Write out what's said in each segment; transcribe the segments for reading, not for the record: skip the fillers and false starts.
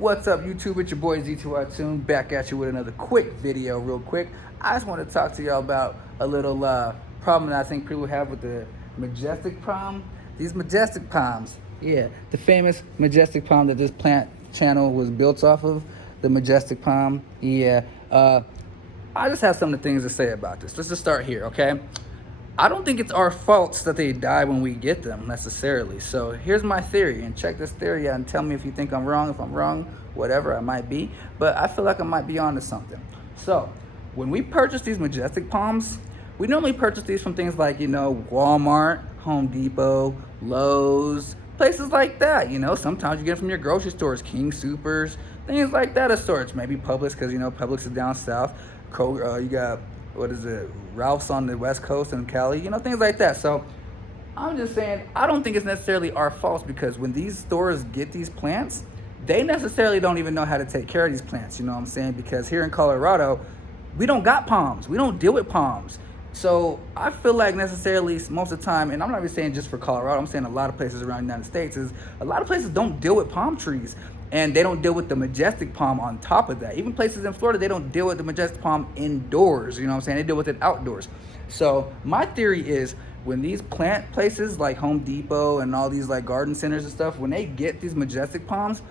What's up, YouTube? It's your boy ZTY PALMS back at you with another quick video, real quick. I just want to talk to y'all about a little problem that I think people have with the Majestic Palm. These Majestic Palms, yeah, the famous Majestic Palm that this plant channel was built off of, the Majestic Palm. Yeah, I just have some things to say about this. Let's just start here, okay? I don't think it's our faults that they die when we get them necessarily. So here's my theory, and check this theory out and tell me if you think I'm wrong. If I'm wrong, whatever, I might be, but I feel like I might be onto something. So when we purchase these Majestic Palms, we normally purchase these from things like, Walmart, Home Depot, Lowe's, places like that. Sometimes you get them from your grocery stores, King Supers, things like that of sorts. Maybe Publix, because Publix is down south. You got, Ralph's on the West Coast and Cali, things like that. So I'm just saying, I don't think it's necessarily our fault, because when these stores get these plants, they necessarily don't even know how to take care of these plants, because here in Colorado, we don't got palms. We don't deal with palms. So I feel like necessarily most of the time, and I'm not even saying just for Colorado, I'm saying a lot of places around the United States, is a lot of places don't deal with palm trees. And they don't deal with the Majestic Palm on top of that. Even places in Florida, they don't deal with the Majestic Palm indoors. They deal with it outdoors. So my theory is, when these plant places like Home Depot and all these like garden centers and stuff, when they get these Majestic Palms,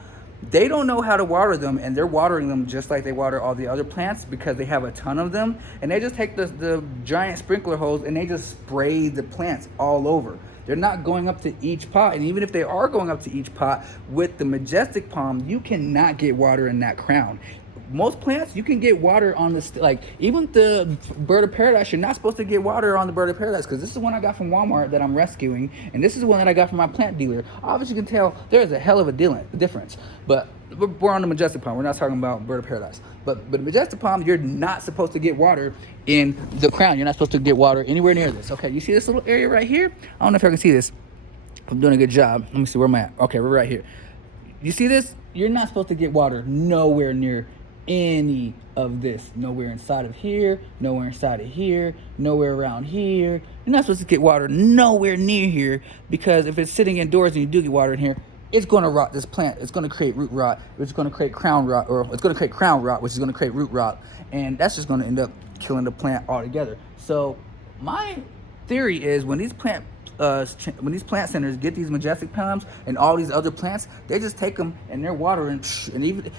they don't know how to water them, and they're watering them just like they water all the other plants, because they have a ton of them. And they just take the giant sprinkler hose and they just spray the plants all over. They're not going up to each pot, and even if they are going up to each pot, with the Majestic Palm, you cannot get water in that crown. Most plants, you can get water on the, even the Bird of Paradise, you're not supposed to get water on the Bird of Paradise, because this is one I got from Walmart that I'm rescuing, and this is one that I got from my plant dealer. Obviously, you can tell there's a hell of a difference, but we're on the Majestic Palm. We're not talking about Bird of Paradise. But the Majestic Palm, you're not supposed to get water in the crown. You're not supposed to get water anywhere near this. Okay, you see this little area right here? I don't know if I can see this. I'm doing a good job. Let me see, where am I at? Okay, we're right here. You see this? You're not supposed to get water nowhere near any of this. Nowhere inside of here, nowhere inside of here, nowhere around here. You're not supposed to get water nowhere near here, because if it's sitting indoors and you do get water in here, it's going to rot this plant. It's going to create root rot, which is going to create crown rot, or it's going to create crown rot, which is going to create root rot, and that's just going to end up killing the plant altogether. So my theory is, when these plant centers get these Majestic Palms and all these other plants, they just take them and they're watering, and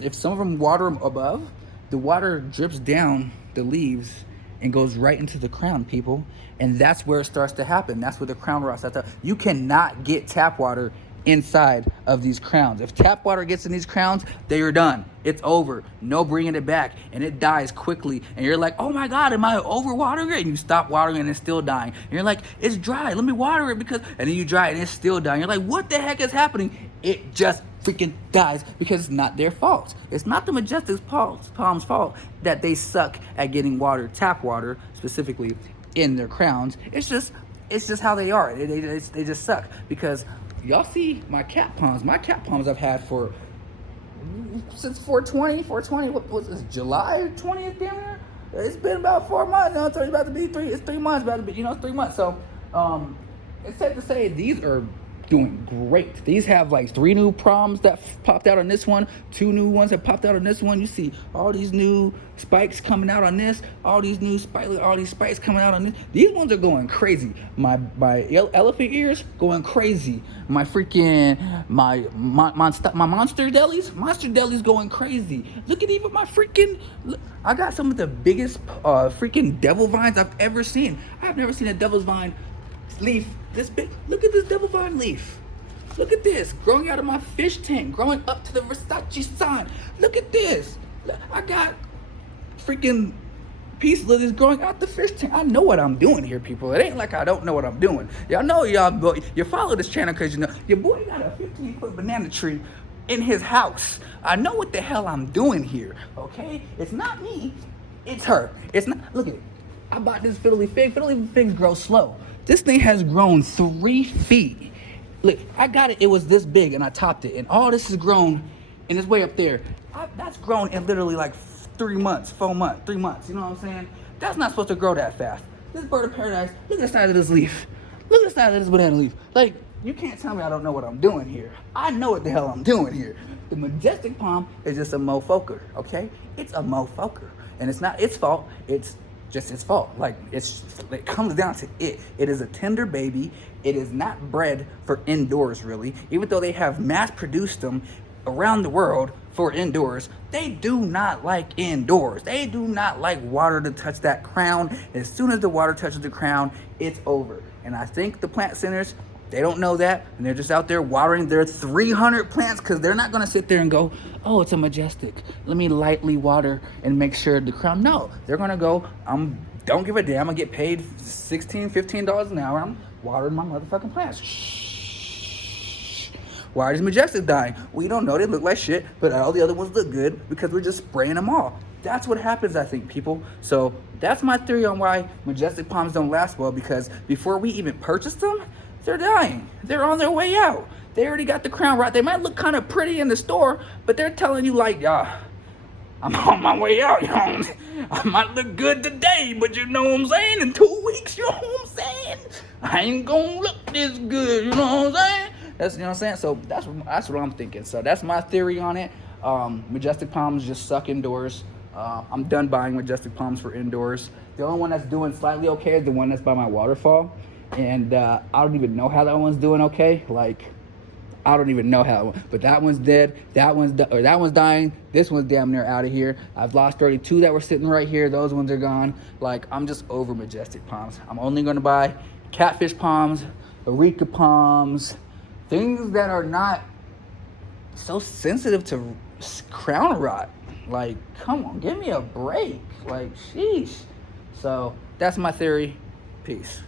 if some of them water them above, the water drips down the leaves and goes right into the crown, people, and that's where it starts to happen. That's where the crown rot starts. You cannot get tap water inside of these crowns. If tap water gets in these crowns, they are done. It's over. No bringing it back, and it dies quickly. And you're like, oh my God, am I overwatering it? And you stop watering it and it's still dying. And you're like, it's dry. Let me water it, and then you dry it and it's still dying. You're like, what the heck is happening? It just freaking dies, because it's not their fault. It's not the Majestic Palms' fault that they suck at getting water, tap water specifically, in their crowns. It's just how they are. They just suck, because y'all see my cat palms. My cat palms I've had since 420. What was this? July 20th, damn near? It's been about 4 months now. It's about to be 3. It's 3 months. About to be, it's 3 months. So, it's safe to say these are doing great. These have like 3 new palms that popped out on this one, 2 new ones that popped out on this one. You see all these new spikes coming out on this, all these spikes coming out on this. These ones are going crazy. My elephant ears going crazy. My monster deli's going crazy. Look at even my I got some of the biggest freaking devil vines I've ever seen. I've never seen a devil's vine leaf this big. Look at this devil vine leaf. Look at this, growing out of my fish tank, growing up to the Versace sign. Look at this. I got freaking pieces of this growing out the fish tank. I know what I'm doing here, people. It ain't like I don't know what I'm doing. Y'all know you follow this channel because your boy got a 15-foot banana tree in his house. I know what the hell I'm doing here, okay? It's not me, it's her. It's not, look at it. I bought this fiddly fig. Fiddly figs grow slow. This thing has grown 3 feet. Look, I got it. It was this big, and I topped it, and all this has grown, and it's way up there. That's grown in literally like 3 months, 4 months, 3 months. You know what I'm saying? That's not supposed to grow that fast. This Bird of Paradise, look at the size of this leaf. Look at the size of this banana leaf. Like, You can't tell me I don't know what I'm doing here. I know what the hell I'm doing here. The Majestic Palm is just a mofoker, okay? It's a mofoker. And it's not its fault, it's just its fault. Like, it comes down to it. It is a tender baby. It is not bred for indoors, really. Even though they have mass produced them around the world for indoors, they do not like indoors. They do not like water to touch that crown. As soon as the water touches the crown, it's over. And I think the plant centers, they don't know that, and they're just out there watering their 300 plants, because they're not going to sit there and go, oh, it's a Majestic, let me lightly water and make sure the crown. No, they're going to go, don't give a damn, I'm going to get paid $16, $15 an hour, I'm watering my motherfucking plants. Shh. Why is Majestic dying? We don't know, they look like shit, but all the other ones look good because we're just spraying them all. That's what happens, I think, people. So that's my theory on why Majestic Palms don't last well, because before we even purchase them, they're dying. They're on their way out. They already got the crown right. They might look kind of pretty in the store, but they're telling you like, I'm on my way out. You know, I might look good today, but you know what I'm saying? In 2 weeks, you know what I'm saying? I ain't gonna look this good. You know what I'm saying? That's, you know what I'm saying. So that's what I'm thinking. So that's my theory on it. Majestic Palms just suck indoors. I'm done buying Majestic Palms for indoors. The only one that's doing slightly okay is the one that's by my waterfall. And I don't even know how that one's doing okay. Like, I don't even know how. But that one's dead. That one's dying. This one's damn near out of here. I've lost 32 that were sitting right here. Those ones are gone. Like, I'm just over Majestic Palms. I'm only going to buy catfish palms, areca palms, things that are not so sensitive to crown rot. Like, come on, give me a break. Like, sheesh. So that's my theory. Peace.